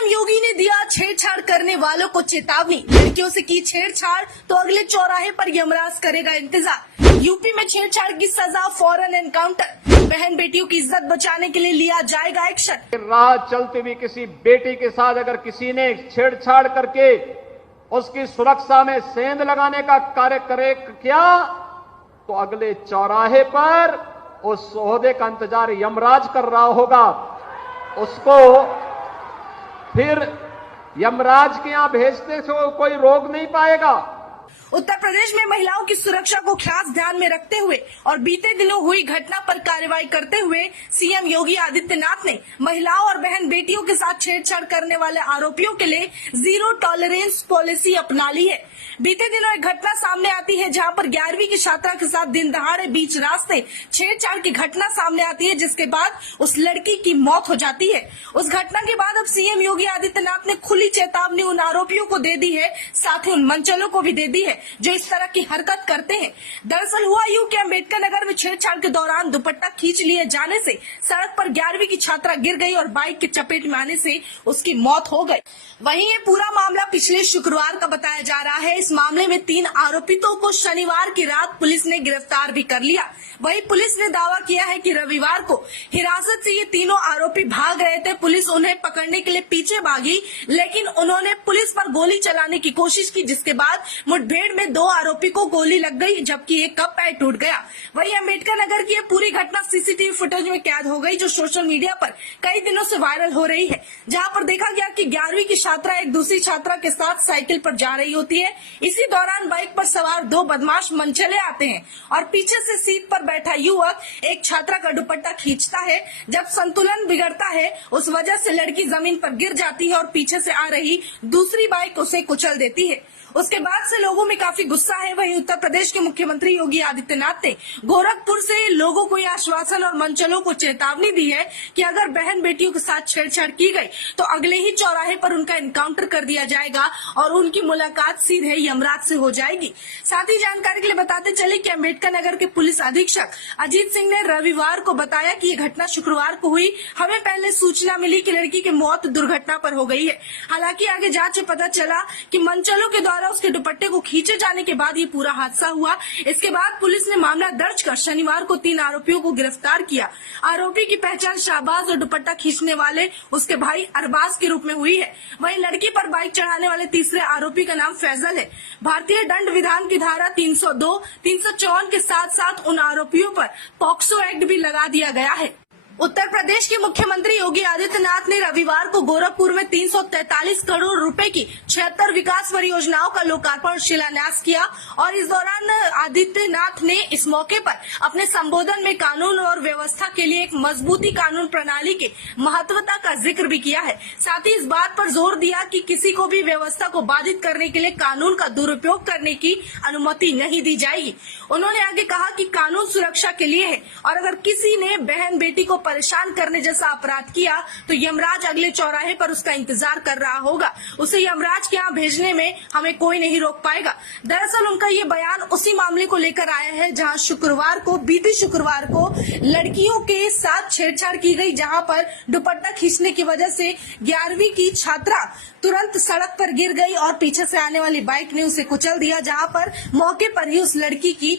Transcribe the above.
CM योगी ने दिया छेड़छाड़ करने वालों को चेतावनी। लड़कियों से की छेड़छाड़ तो अगले चौराहे पर यमराज करेगा इंतजार। यूपी में छेड़छाड़ की सजा फौरन एनकाउंटर। बहन बेटियों की इज्जत बचाने के लिए लिया जाएगा एक्शन। राह चलती हुई किसी बेटी के साथ अगर किसी ने छेड़छाड़ करके उसकी सुरक्षा में सेंध लगाने का कार्य करे किया तो अगले चौराहे पर उस ओहदे का इंतजार यमराज कर रहा होगा। उसको फिर यमराज के यहां भेजते से कोई रोक नहीं पाएगा। उत्तर प्रदेश में महिलाओं की सुरक्षा को खास ध्यान में रखते हुए और बीते दिनों हुई घटना पर कार्रवाई करते हुए सीएम योगी आदित्यनाथ ने महिलाओं और बहन बेटियों के साथ छेड़छाड़ करने वाले आरोपियों के लिए जीरो टॉलरेंस पॉलिसी अपना ली है। बीते दिनों एक घटना सामने आती है जहां पर 11वीं की छात्रा के साथ दिन दहाड़े बीच रास्ते छेड़छाड़ की घटना सामने आती है, जिसके बाद उस लड़की की मौत हो जाती है। उस घटना के बाद अब सीएम योगी आदित्यनाथ ने खुली चेतावनी उन आरोपियों को दे दी है, साथ ही उन मंचलों को भी दे दी है जो इस तरह की हरकत करते हैं। दरअसल हुआ यूं कि अम्बेडकर नगर में छेड़छाड़ के दौरान दुपट्टा खींच लिए जाने से सड़क पर 11वीं की छात्रा गिर गई और बाइक की चपेट में आने से उसकी मौत हो गई। वहीं ये पूरा मामला पिछले शुक्रवार का बताया जा रहा है। इस मामले में 3 आरोपितों को शनिवार की रात पुलिस ने गिरफ्तार भी कर लिया। वहीं पुलिस ने दावा किया है कि रविवार को हिरासत से ये तीनों आरोपी भाग रहे थे। पुलिस उन्हें पकड़ने के लिए पीछे भागी, लेकिन उन्होंने पुलिस पर गोली चलाने की कोशिश की, जिसके बाद मुठभेड़ में 2 आरोपी को गोली लग गई, जबकि एक का पैर टूट गया। वहीं अम्बेडकर नगर की ये पूरी घटना सीसीटीवी फुटेज में कैद हो गई, जो सोशल मीडिया पर कई दिनों से वायरल हो रही है। जहां पर देखा गया कि 11वीं की छात्रा एक दूसरी छात्रा के साथ साइकिल पर जा रही होती है। इसी दौरान बाइक पर सवार 2 बदमाश मनचले आते हैं और पीछे से सीट पर बैठा युवक एक छात्रा का दुपट्टा खींचता है। जब संतुलन बिगड़ता है, उस वजह से लड़की जमीन पर गिर जाती है और पीछे से आ रही दूसरी बाइक उसे कुचल देती है। उसके बाद से लोगों में काफी गुस्सा है। वहीं उत्तर प्रदेश के मुख्यमंत्री योगी आदित्यनाथ ने गोरखपुर से लोगों को यह आश्वासन और मंचलों को चेतावनी दी है कि अगर बहन बेटियों के साथ छेड़छाड़ की गई तो अगले ही चौराहे पर उनका एनकाउंटर कर दिया जाएगा और उनकी मुलाकात सीधे यमराज से हो जाएगी। साथ ही जानकारी के लिए बताते चले कि अम्बेडकर नगर के पुलिस अधीक्षक अजीत सिंह ने रविवार को बताया कि ये घटना शुक्रवार को हुई। हमें पहले सूचना मिली कि लड़की की मौत दुर्घटना पर हो गई है। हालांकि आगे जांच में पता चला कि मंचलों के द्वारा उसके दुपट्टे को खींचे जाने के बाद ये पूरा हादसा हुआ। इसके बाद पुलिस ने मामला दर्ज कर शनिवार को 3 आरोपियों को गिरफ्तार किया। आरोपी की पहचान शाहबाज और दुपट्टा खींचने वाले उसके भाई अरबाज के रूप में हुई है। वहीं लड़की पर बाइक चढ़ाने वाले तीसरे आरोपी का नाम फैजल है। भारतीय दंड विधान की धारा 302, 354 के साथ साथ उन आरोपियों पर पॉक्सो एक्ट भी लगा दिया गया है। उत्तर प्रदेश के मुख्यमंत्री योगी आदित्यनाथ ने रविवार को गोरखपुर में 343 करोड़ रुपए की 76 विकास परियोजनाओं का लोकार्पण और शिलान्यास किया और इस दौरान आदित्यनाथ ने इस मौके पर अपने संबोधन में कानून और व्यवस्था के लिए एक मजबूती कानून प्रणाली के महत्वता का जिक्र भी किया है। साथ ही इस बात पर जोर दिया कि किसी को भी व्यवस्था को बाधित करने के लिए कानून का दुरुपयोग करने की अनुमति नहीं दी जाएगी। उन्होंने आगे कहा कि कानून सुरक्षा के लिए है और अगर किसी ने बहन बेटी को परेशान करने जैसा अपराध किया तो यमराज अगले चौराहे पर उसका इंतजार कर रहा होगा। उसे यमराज के यहाँ भेजने में हमें कोई नहीं रोक पाएगा। दरअसल उनका ये बयान उसी मामले को लेकर आया है जहां बीते शुक्रवार को लड़कियों के साथ छेड़छाड़ की गई, जहां पर दुपट्टा खींचने की वजह से 11वीं की छात्रा तुरंत सड़क पर गिर गई और पीछे से आने वाली बाइक ने उसे कुचल दिया, जहां पर मौके पर ही उस लड़की की